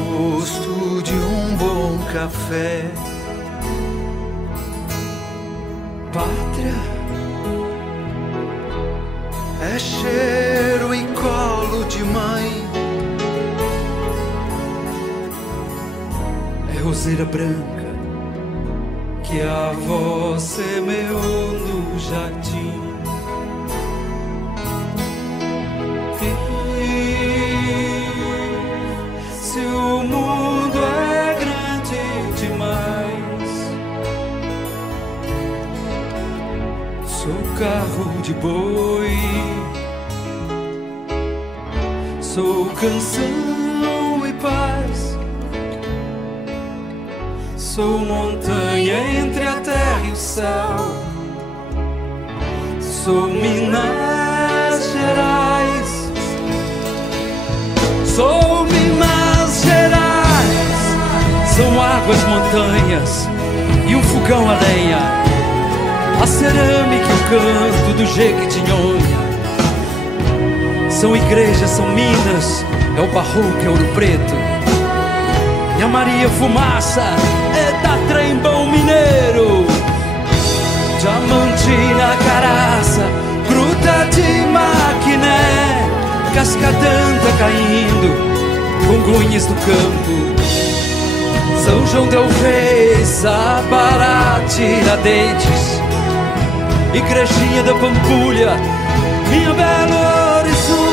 gosto de um bom café. Pátria é cheiro e colo de mãe, é roseira branca que a avó semeou no jardim. Se o mundo é grande demais, sou carro de boi, sou canção e paz, sou montanha entre a terra e o céu, sou Minas Gerais, sou Minas Gerais, são águas, montanhas e um fogão a lenha, a cerâmica e o canto do Jequitinhonha. São igrejas, são minas, é o Barroco, é Ouro Preto, e a Maria Fumaça é da Trembão Mineiro. Diamantina, Caraça, Gruta de Maquiné, Cascadanta caindo, Congonhas do Campo, São João del Rei, Sabará, Tiradentes, Igrejinha da Pampulha, minha Belo Horizonte.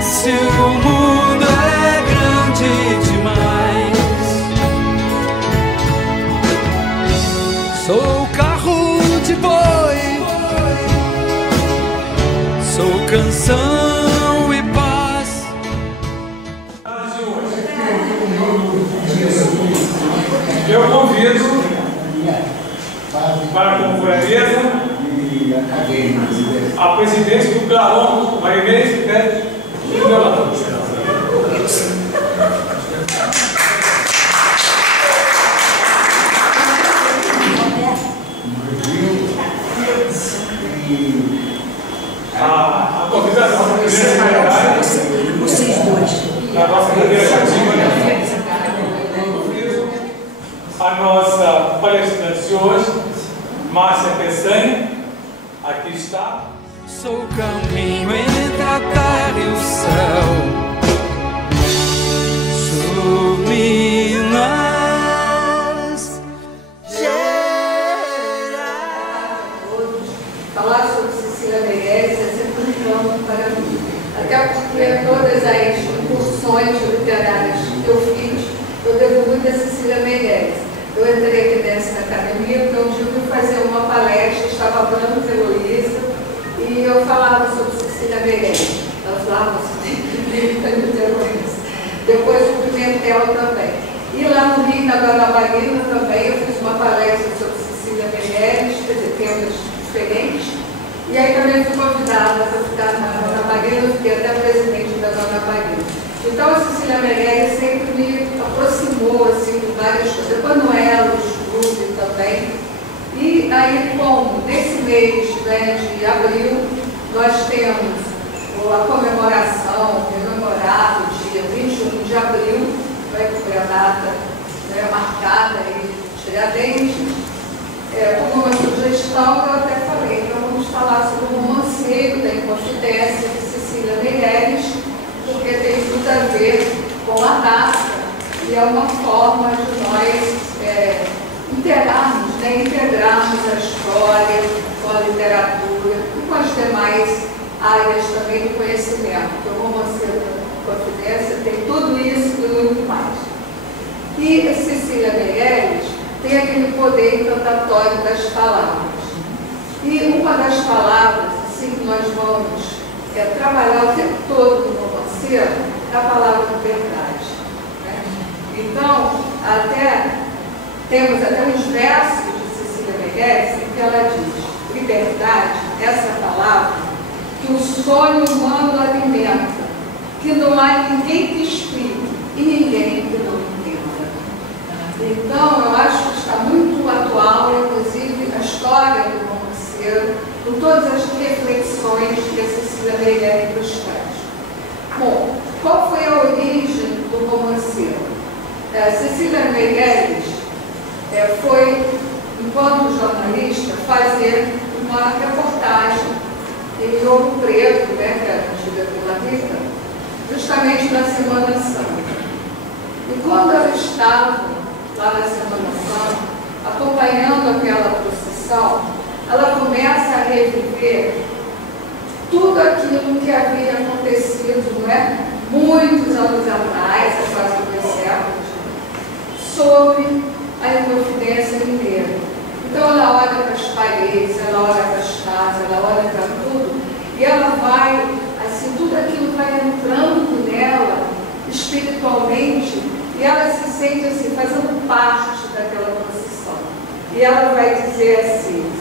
Se o mundo é grande demais, sou carro de boi, sou canção e paz. Eu convido para compor a mesa a presidente do Clarão, Marinês, e o relator. A convidação da vocês dois, a nossa cadeira cativa, a nossa palestrante de hoje, Márcia Peçanha, aqui está. Sou o caminho entre a terra e o céu, sou Minas Gerais. Falar sobre Cecília Meirelles é sempre um campo para mim, até porque todas as incursões literárias que eu fiz, eu devo muito a Cecília Meirelles. Eu entrei aqui dentro da academia porque um dia eu fui fazer uma palestra, estava falando de Heloísa, e eu falava sobre Cecília Meirelles. Ela falava sobre Heloísa. Depois o Pimentel também. E lá no Rio, na Guanabara também, eu fiz uma palestra sobre Cecília Meirelles, quer dizer, temas diferentes. E aí também fui convidada para ficar na Guanabara, eu fiquei até presidente da Guanabara. Então a Cecília Meirelles sempre me aproximou assim, de várias coisas. Depois Noela, os clubes também. E aí, como nesse mês, né, de abril, nós temos a comemoração, rememorado, dia 21 de abril, né, que foi a data, né, marcada aí de Tiradentes. Como uma sugestão, eu até falei, então vamos falar sobre o romanceiro da Inconfidência de Cecília Meirelles, porque tem tudo a ver com a data e é uma forma de nós integrarmos a história com a literatura e com as demais áreas também do conhecimento. Porque o romanceiro da Confidência tem tudo isso e muito mais. E a Cecília Meirelles tem aquele poder encantatório das palavras. E uma das palavras assim, que nós vamos trabalhar o tempo todo no romanceiro é a palavra liberdade. Né? Então, temos até uns versos de Cecília Meirelles em que ela diz: liberdade, essa palavra, que o sonho humano alimenta, que não há ninguém que explique e ninguém que não entenda. Então, eu acho que está muito atual, inclusive, a história do romanceiro, com todas as reflexões que a Cecília Meirelles nos traz. Bom, Qual foi a origem do romanceiro? Cecília Meirelles foi, enquanto jornalista, fazer uma reportagem em Ouro Preto, que era antiga Vila Rica, justamente na Semana Santa. E quando ela estava lá na Semana Santa, acompanhando aquela procissão, ela começa a reviver tudo aquilo que havia acontecido, muitos anos atrás, há quase 2 séculos, sobre a Inconfidência Mineira. Então ela olha para as paredes, ela olha para as casas, ela olha para tudo, e ela vai, assim, tudo aquilo vai entrando nela espiritualmente, e ela se sente assim, fazendo parte daquela procissão. E ela vai dizer assim: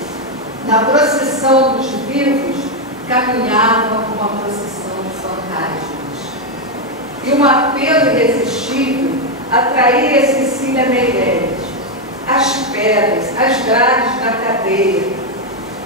na procissão dos vivos caminhava uma procissão de fantasmas. E um apelo irresistível atraía Cecília Meirelles. As pedras, as grades da cadeia,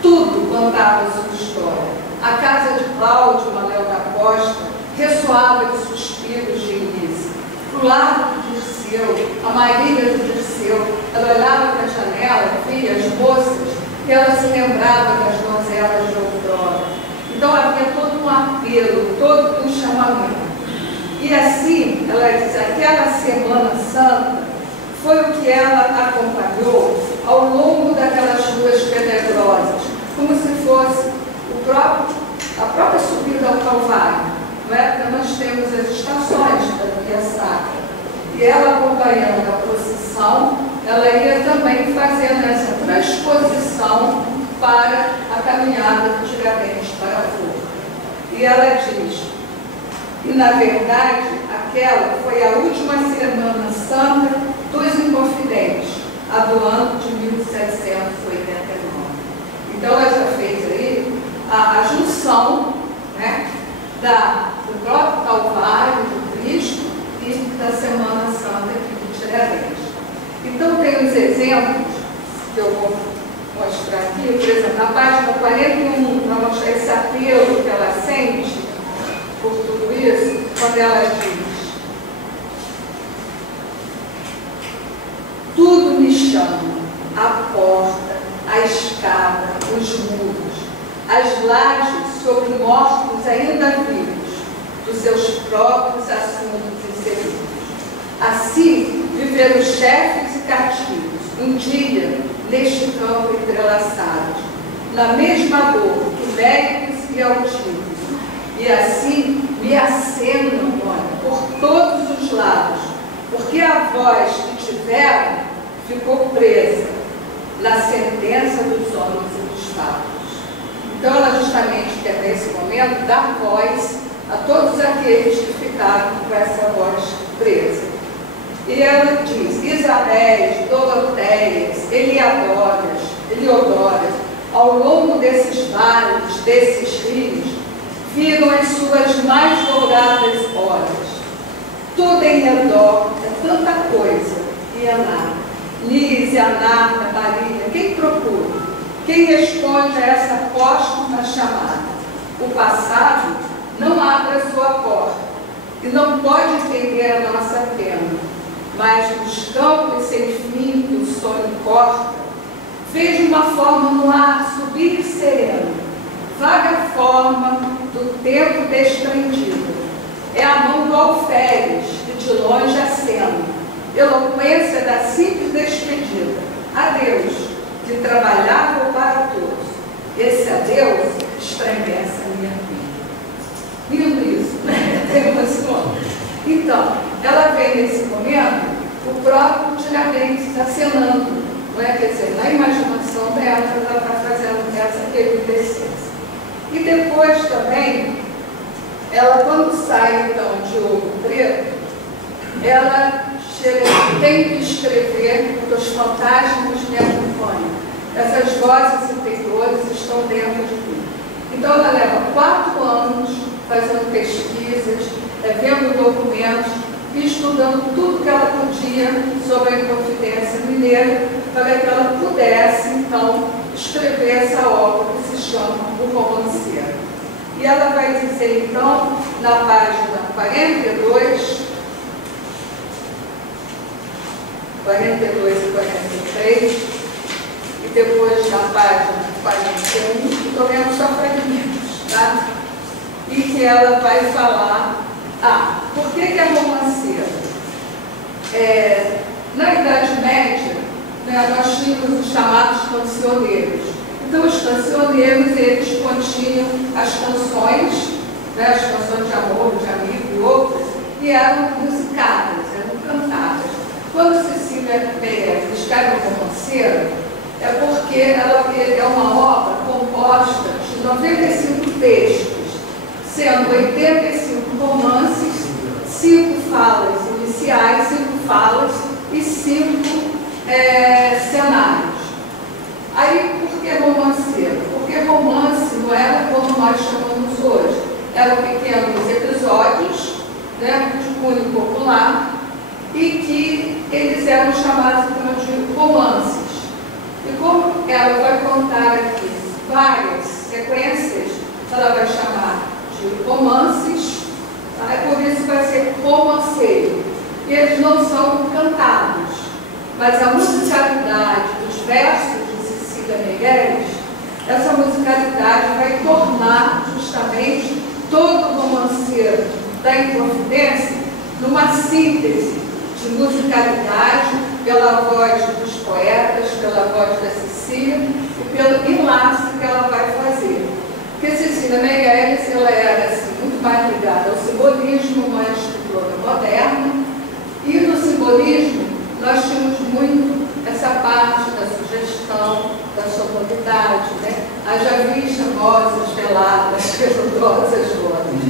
tudo contava sua história. A casa de Cláudio Manuel da Costa ressoava de suspiros de Elise. Pro lado do Dirceu, a Marília do Dirceu, ela olhava para a janela, via as moças, e ela se lembrava das donzelas de outrora. Então havia todo um apelo, todo um chamamento. E assim, ela diz, aquela Semana Santa foi o que ela acompanhou ao longo daquelas ruas pedregosas, como se fosse a própria subida ao Calvário. Porque nós temos as estações da Via Sacra. E ela, acompanhando a procissão, ela ia também fazendo essa transposição para a caminhada do Tiradentes para a Forca. E ela diz, e na verdade, aquela foi a última Semana Santa dos Inconfidentes, a do ano de 1789. Então ela já fez aí a junção, do próprio Calvário, do Cristo, e da Semana Santa aqui do Tiradentes. Então tem os exemplos que eu vou mostrar aqui, por exemplo, na página 41, para mostrar esse apelo que ela sente por tudo isso, quando ela diz: tudo me chama, a porta, a escada, os muros, as lajes sobre mortos ainda vivos, dos seus próprios assuntos e serviços. Assim viveram chefes e cativos, um dia, neste campo entrelaçados, na mesma dor que médicos e altivos, e assim me acenam, por todos os lados, porque a voz que tiveram ficou presa na sentença dos homens e dos fatos. Então ela justamente quer, nesse momento, dar voz a todos aqueles que ficaram com essa voz presa. E ela diz: Isabéis, Doroteias, Eliodoras, ao longo desses vales, desses rios, viram as suas mais douradas horas. Tudo em redor é tanta coisa e é nada. Lísia, Anarta, Maria, quem procura? Quem responde a essa póstuma chamada? O passado não abre a sua porta e não pode entender a nossa pena, mas nos campos sem fim que o sonho corta, vejo uma forma no ar subir sereno, vaga forma do tempo desprendido. É a mão do alferes que de longe acena, eloquência da simples despedida. Adeus, que trabalhava para todos. Esse adeus estremece a minha vida. Lindo isso, Tem emoção. Então, ela vem nesse momento, o próprio Tiradentes acenando, Quer dizer, na imaginação dela, ela está fazendo essa evidência. E depois também, ela quando sai então de Ouro Preto, ela tem que escrever os fantasmas me acompanham. Essas vozes interiores estão dentro de mim. Então ela leva 4 anos fazendo pesquisas, vendo documentos e estudando tudo que ela podia sobre a Inconfidência Mineira para que ela pudesse então escrever essa obra que se chama O Romanceiro. E ela vai dizer então, na página 42, 42 e 43, e depois na página 41, estou vendo só fragmentos, tá? E que ela vai falar, por que é romanceiro? Na Idade Média, né, nós tínhamos os chamados cancioneiros. Então, os cancioneiros, eles continham as canções, né, as canções de amor, de amigo e outras, e eram musicadas, eram cantadas. Quando Cecília Meirelles escreve o Romanceiro, é porque ela é uma obra composta de 95 textos, sendo 85 romances, 5 falas iniciais, 5 falas e 5 cenários. Aí, por que romanceiro? Porque romance não era como nós chamamos hoje. Eram pequenos episódios, né, de cunho popular, e que eles eram chamados então, de romances. E como ela vai contar aqui várias sequências, ela vai chamar de romances, tá? Por isso vai ser romanceiro. E eles não são cantados, mas a musicalidade dos versos de Cecília Meirelles, essa musicalidade vai tornar justamente todo o romanceiro da Inconfidência numa síntese de musicalidade pela voz dos poetas, pela voz da Cecília e pelo enlace que ela vai fazer. Porque Cecília Meirelles, ela era assim, muito mais ligada ao simbolismo, uma escritora moderna, e no simbolismo nós tínhamos muito essa parte da sugestão, da sonoridade, né? Haja vista vozes veladas, reludosas vozes.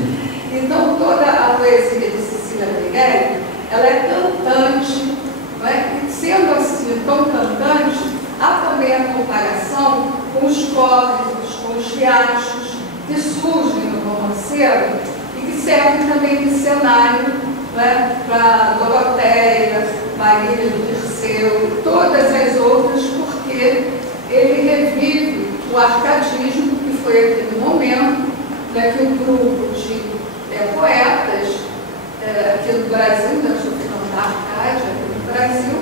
Então, toda a poesia de Cecília Meirelles, ela é cantante, não é? E sendo assim tão cantante, há também a comparação com os córregos, com os riachos que surgem no romanceiro e que servem também de cenário, não é? Para Doroteia, Marília do Dirceu, todas as outras, porque ele revive o arcadismo, que foi aquele momento, né, que um grupo de poetas aqui no Brasil, nós estou ficando da Arcádia, aqui no Brasil,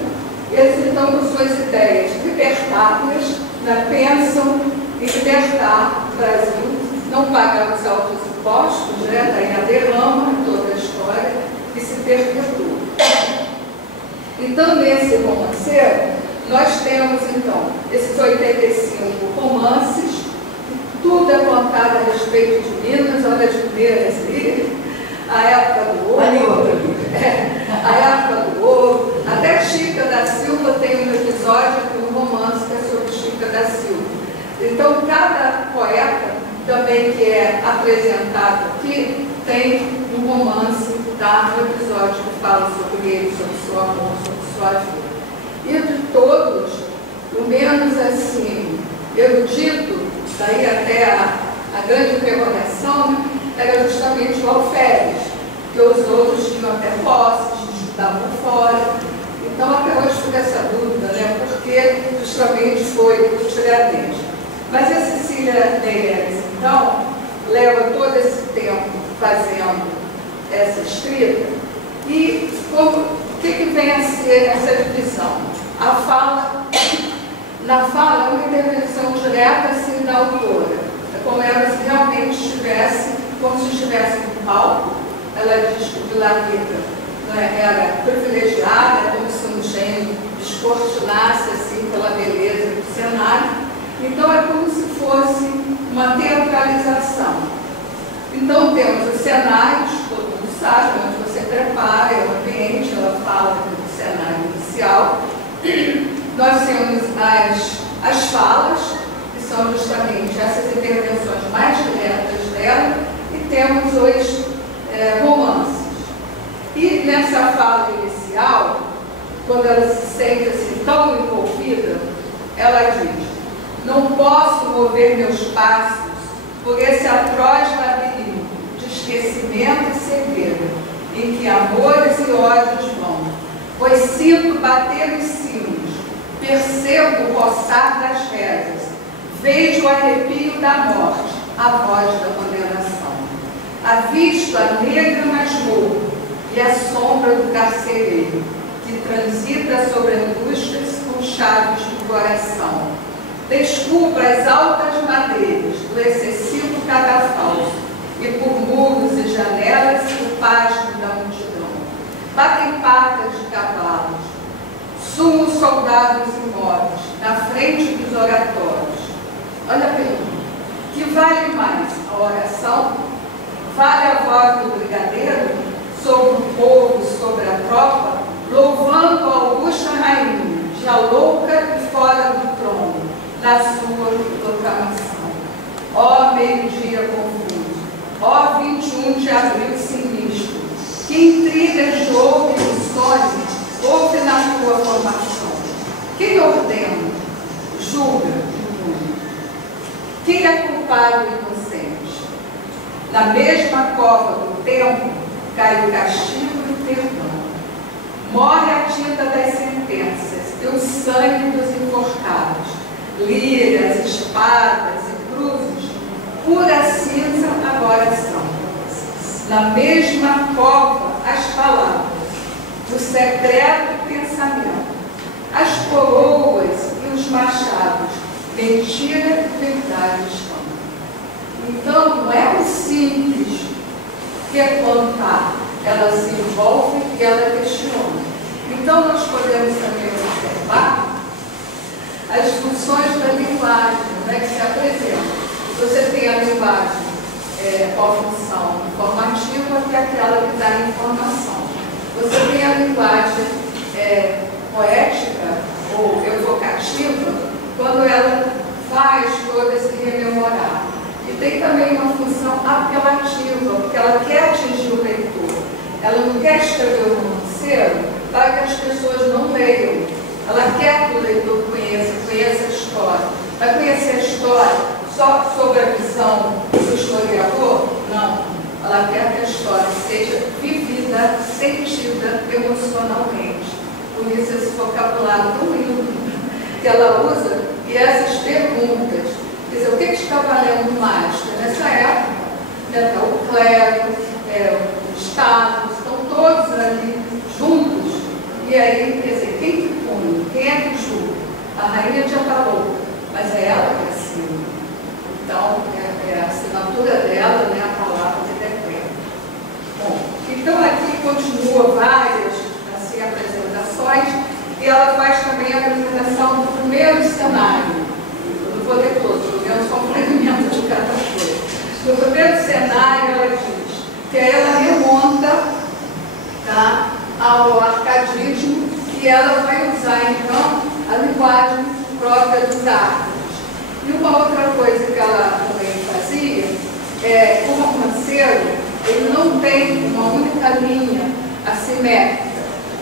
eles então com suas ideias libertárias, né, pensam em libertar o Brasil, não pagar os altos impostos, né, daí a derrama, toda a história, que se perpetua. Então, nesse romanceiro, nós temos então esses 85 romances, tudo é contado a respeito de Minas, olha as primeiras ali, a época do ouro, a época do ouro, até Chica da Silva tem um episódio aqui, um romance que é sobre Chica da Silva. Então, cada poeta também que é apresentado aqui tem um romance, tá, no episódio que fala sobre ele, sobre seu amor, sobre sua vida. E de todos, o menos assim, erudito, daí até a grande interrogação, né, era justamente o Alferes, que os outros tinham até posses, estudavam fora. Então, até hoje fica essa dúvida, né, porque justamente foi o Tiradentes. Mas a Cecília Meirelles, então, leva todo esse tempo fazendo essa escrita. E o que vem a ser essa divisão? A fala, na fala, é uma intervenção direta assim, da autora. É como ela se realmente estivesse, como se estivesse no palco. Ela diz que o Vila Rita, né, era privilegiada, como se um gênio descortinasse assim, pela beleza do cenário. Então, é como se fosse uma teatralização. Então, temos os cenários, todo mundo sabe, onde você prepara, é o ambiente, ela fala do cenário inicial. Nós temos as falas, que são justamente essas intervenções mais diretas dela, e temos os romances. E nessa fala inicial, quando ela se sente assim, tão envolvida, ela diz: não posso mover meus passos por esse atroz labirinto de esquecimento e cegueira, em que amores e ódios vão, pois sinto bater os sinos, percebo o roçar das rezas, vejo o arrepio da morte, a voz da condenação. Avisto a negra masmorra e a sombra do carcereiro, que transita sobre angústias com chaves do coração. Desculpa as altas madeiras do excessivo cadafalso, e por muros e janelas o pasto da multidão. Batem patas de cavalos, sumam soldados imóveis na frente dos oratórios. Olha a pergunta: que vale mais, a oração? Vale a voz do brigadeiro sobre o povo, sobre a tropa, louvando a augusta rainha, já louca e fora do trono, na sua proclamação? Ó meio-dia confuso, ó 21 de abril sinistro, que intrigas de ouro e sonhos houve na tua formação? Quem ordena, julga e pune? Quem é culpado e inocente? Na mesma cova do tempo cai o castigo e o perdão. Morre a tinta das sentenças e o sangue dos enforcados. Liras, espadas e cruzes, pura cinza agora são. Na mesma cova as palavras, o secreto pensamento, as coroas e os machados, mentira e verdade estão. Então, não é o simples que é plantar, ela se envolve e ela questiona. Então, nós podemos também observar as funções da linguagem, né, que se apresentam. Você tem a linguagem com a função informativa, que é aquela que dá informação. Você tem a linguagem poética ou evocativa, quando ela faz todo esse rememorar. E tem também uma função apelativa, porque ela quer atingir o leitor. Ela não quer escrever um romanceiro para que as pessoas não leiam. Ela quer que o leitor conheça a história. Vai conhecer a história só sobre a visão do historiador? Não. Ela quer que a história seja vivida, sentida emocionalmente. Por isso esse vocabulário tão lindo que ela usa e essas perguntas. Quer dizer, o que está valendo mais? Nessa época, né, o clero, o Estado, estão todos ali juntos. E aí, quer dizer, quem que pune? Quem é que julga? A rainha já está louca, mas é ela que assina. Então, é a assinatura dela, né, a palavra de decreto. Bom, então aqui continua várias assim, apresentações, e ela faz também a apresentação do primeiro cenário. Eu não vou ler todos, pelo menos só um fragmento de cada coisa. No primeiro cenário, ela diz que ela remonta, tá, ao arcadismo, e ela vai usar, então, a linguagem própria dos árvores. E uma outra coisa que ela também fazia, o romanceiro, ele não tem uma única linha assimétrica.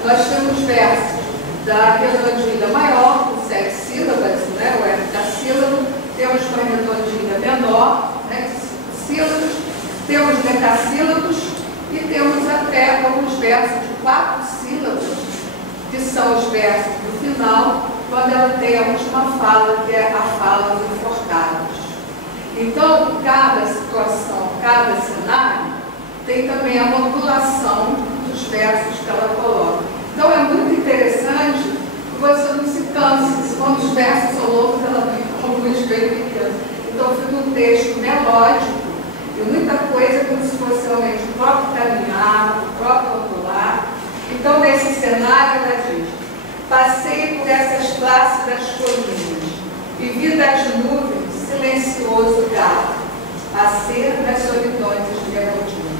Nós temos versos da redondilha maior, com 7 sílabas, né, o F da sílaba, temos uma redondilha menor, né, de sílabas, temos decassílabos e temos até alguns versos de 4 sílabas, que são os versos do final, quando ela tem a última fala, que é a fala dos enforcados. Então, cada situação, cada cenário, tem também a modulação dos versos que ela coloca. Então, é muito interessante que você não se canse. Quando os versos são longos, ela fica alguns bem pequenos. Então, fica um texto melódico e muita coisa como se fosse realmente o próprio caminhar, o próprio angular. Então, nesse cenário, ela diz: passei por essas plácidas colinas e vi das nuvens silencioso galo, a ser nas solidões esmeraldinas.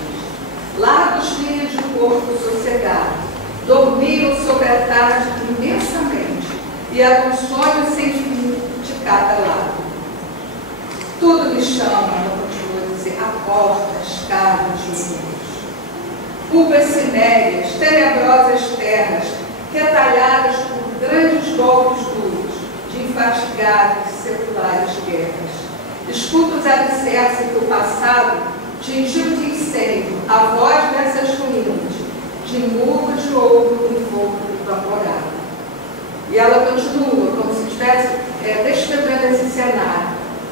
Largos rios de corpo sossegado dormiam sobre a tarde imensamente, e era um sonho sem fim de cada lado. Tudo me chama, ela continua a dizer, a portas, carros, muros. Curvas cinéreas, tenebrosas terras, retalhadas por grandes golpes duros, de infatigáveis seculares guerras. Escuta os alicerces do passado, tingiu de incêndio a voz dessas ruínas, de muro de ouro em fogo evaporado. E ela continua, como se estivesse descrevendo esse cenário,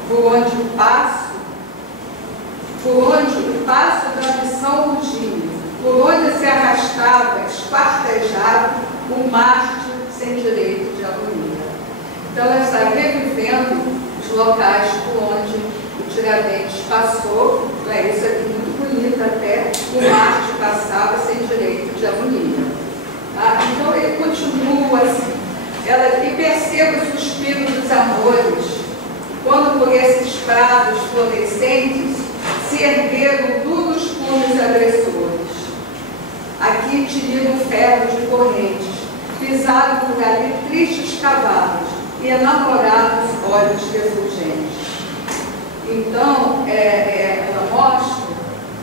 por onde o passo da ambição rugia, por onde se arrastava, espartejado, um mártir sem direito de agonia. Então, ela está revivendo os locais por onde o Tiradentes passou, né? Isso aqui muito bonito até, o mártir passava sem direito de agonia. Tá? Então, ele continua assim. Ela aqui percebe o suspiro dos amores, quando por esses prados florescentes se ergueram duros punhos agressores. Aqui tiriam ferro de correntes, pisaram por ali tristes cavalos e enamorados olhos refulgentes. Então, ela mostra,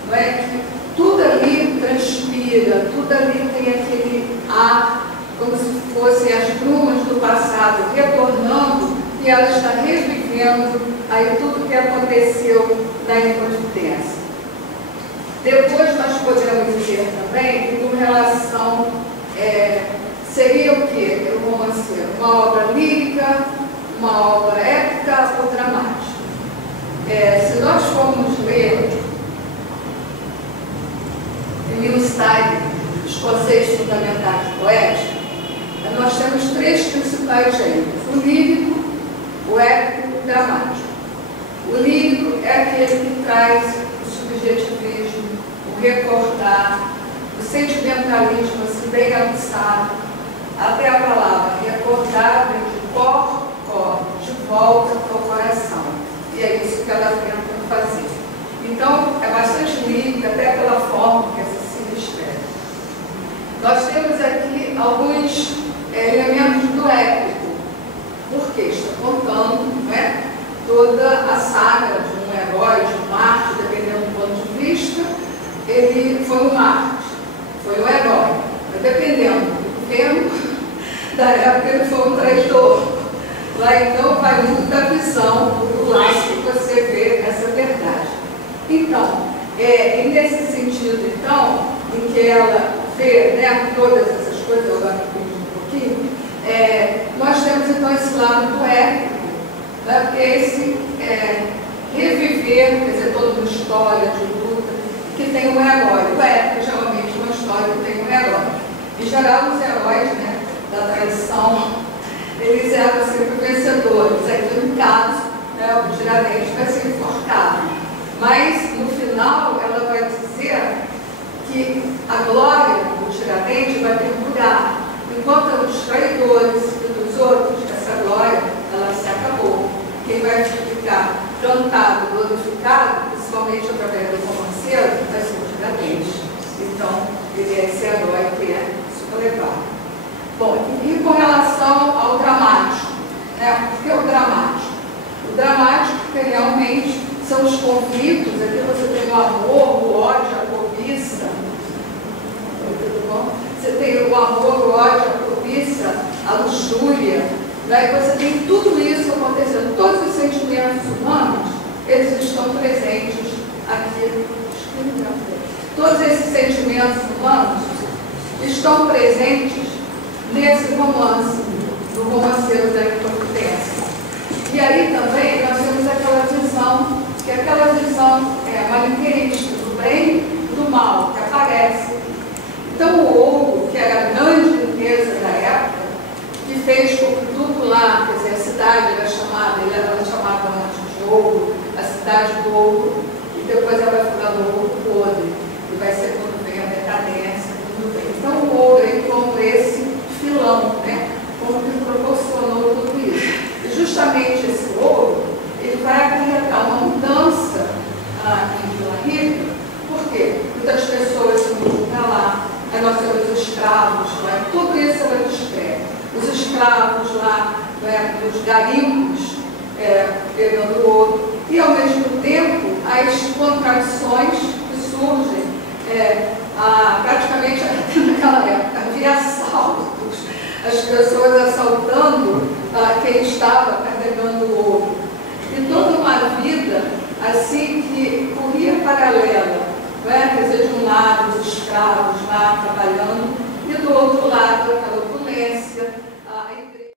não é, que tudo ali transpira, tudo ali tem aquele ar, como se fossem as brumas do passado retornando, e ela está revivendo aí tudo que aconteceu na inconfidência. Depois nós podemos dizer também que com relação, seria o quê? O romanceiro? Uma obra lírica, uma obra épica ou dramática? Se nós formos ler Emile Stein, os conceitos fundamentais poéticos, nós temos três principais gêneros: o lírico, o épico e o dramático. O lírico é aquele que traz o subjetivismo, o recordar, o sentimentalismo assim, bem aguçado, até a palavra recordar vem de cor, de volta ao coração. E é isso que ela tenta fazer. Então, é bastante lírica, até pela forma que essa se escreve. Nós temos aqui alguns elementos do épico, porque está contando, né, toda a saga de um herói, de um mártir, dependendo do ponto de vista. Ele foi um mártir, foi um herói, mas dependendo do governo da época, ele foi um traidor. Lá então vai muito da visão, do lado que você vê essa verdade. Então, nesse sentido, então, em que ela vê, né, todas essas coisas, eu agora pouquinho, nós temos então esse lado do épico, né, porque esse reviver, quer dizer, toda uma história de luta que tem um herói. O épico geralmente é uma história que tem um herói. Em geral, os heróis, né, da tradição, eles eram sempre vencedores. Aqui no caso, né, o Tiradentes vai ser enforcado. Mas no final ela vai dizer que a glória do Tiradentes vai perdurar. Enquanto os traidores e dos outros, essa glória, ela se acabou. Quem vai ficar cantado, glorificado, principalmente através do romanceiro, vai ser o Tiradentes. Então, ele é esse herói que é sublevado. Bom, e com relação ao dramático, né? O que é o dramático? O dramático, que realmente são os conflitos. Aqui você tem o amor, o ódio, a cobiça. Você tem o amor, o ódio, a cobiça, a luxúria, né? Você tem tudo isso acontecendo. Todos os sentimentos humanos, eles estão presentes aqui. Todos esses sentimentos humanos estão presentes nesse romance, do romanceiro da inconfidência. E aí também nós temos aquela visão, que é aquela visão maniqueísta, do bem e do mal, que aparece. Então o ouro, que era a grande riqueza da época, que fez com que tudo lá, quer dizer, a cidade era chamada, ela chamava antes de ouro, a cidade do ouro, e depois ela vai ficando ouro podre, e vai ser quando vem a decadência, tudo bem. Então o ouro é como esse filão, né? Como que proporcionou tudo isso. E justamente esse ouro, ele vai acarretar uma mudança em Vila Rica. Por quê? Muitas pessoas se mudam para lá, aí nós temos os escravos lá, tudo isso ela descreve. Os escravos lá, né, nos garimpos, pegando ouro, e ao mesmo tempo as contradições que surgem, praticamente naquela época, havia assaltos, as pessoas assaltando quem estava carregando o ouro. E toda uma vida assim que corria paralela, né? Quer dizer, de um lado os escravos lá trabalhando, e do outro lado aquela opulência. A igreja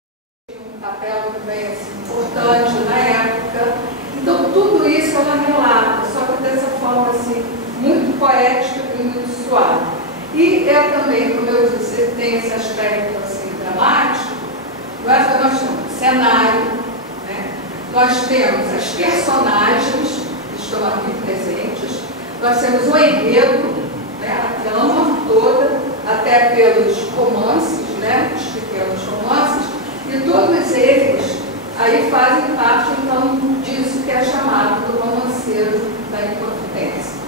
tinha um papel também assim, importante na época. Então tudo isso ela relata, só que dessa forma assim, muito poética e muito suave. E é também, como eu disse, tem esse aspecto assim, dramático. Nós temos cenário, né? Nós temos as personagens que estão aqui presentes, nós temos o enredo, né? A trama toda, até pelos romances, né? Os pequenos romances, e todos eles aí fazem parte, então, disso que é chamado do romanceiro da Inconfidência.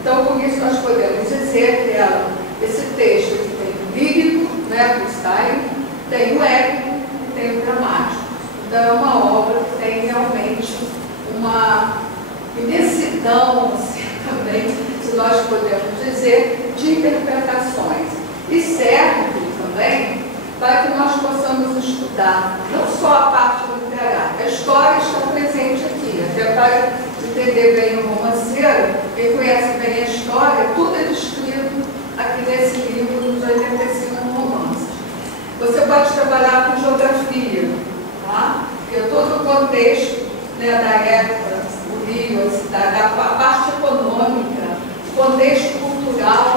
Então, por isso nós podemos dizer que esse texto tem o lírico, né, o style, tem o épico e tem o dramático. Então, é uma obra que tem realmente uma imensidão, assim, também, se nós podemos dizer, de interpretações. E serve também para que nós possamos estudar não só a parte literária, a história está presente aqui, até para entender bem o romanceiro, quem conhece bem a história, tudo é descrito aqui nesse livro dos 85 romances. Você pode trabalhar com geografia, tá? Porque todo o contexto, né, da época, o Rio, a cidade, a parte econômica, o contexto cultural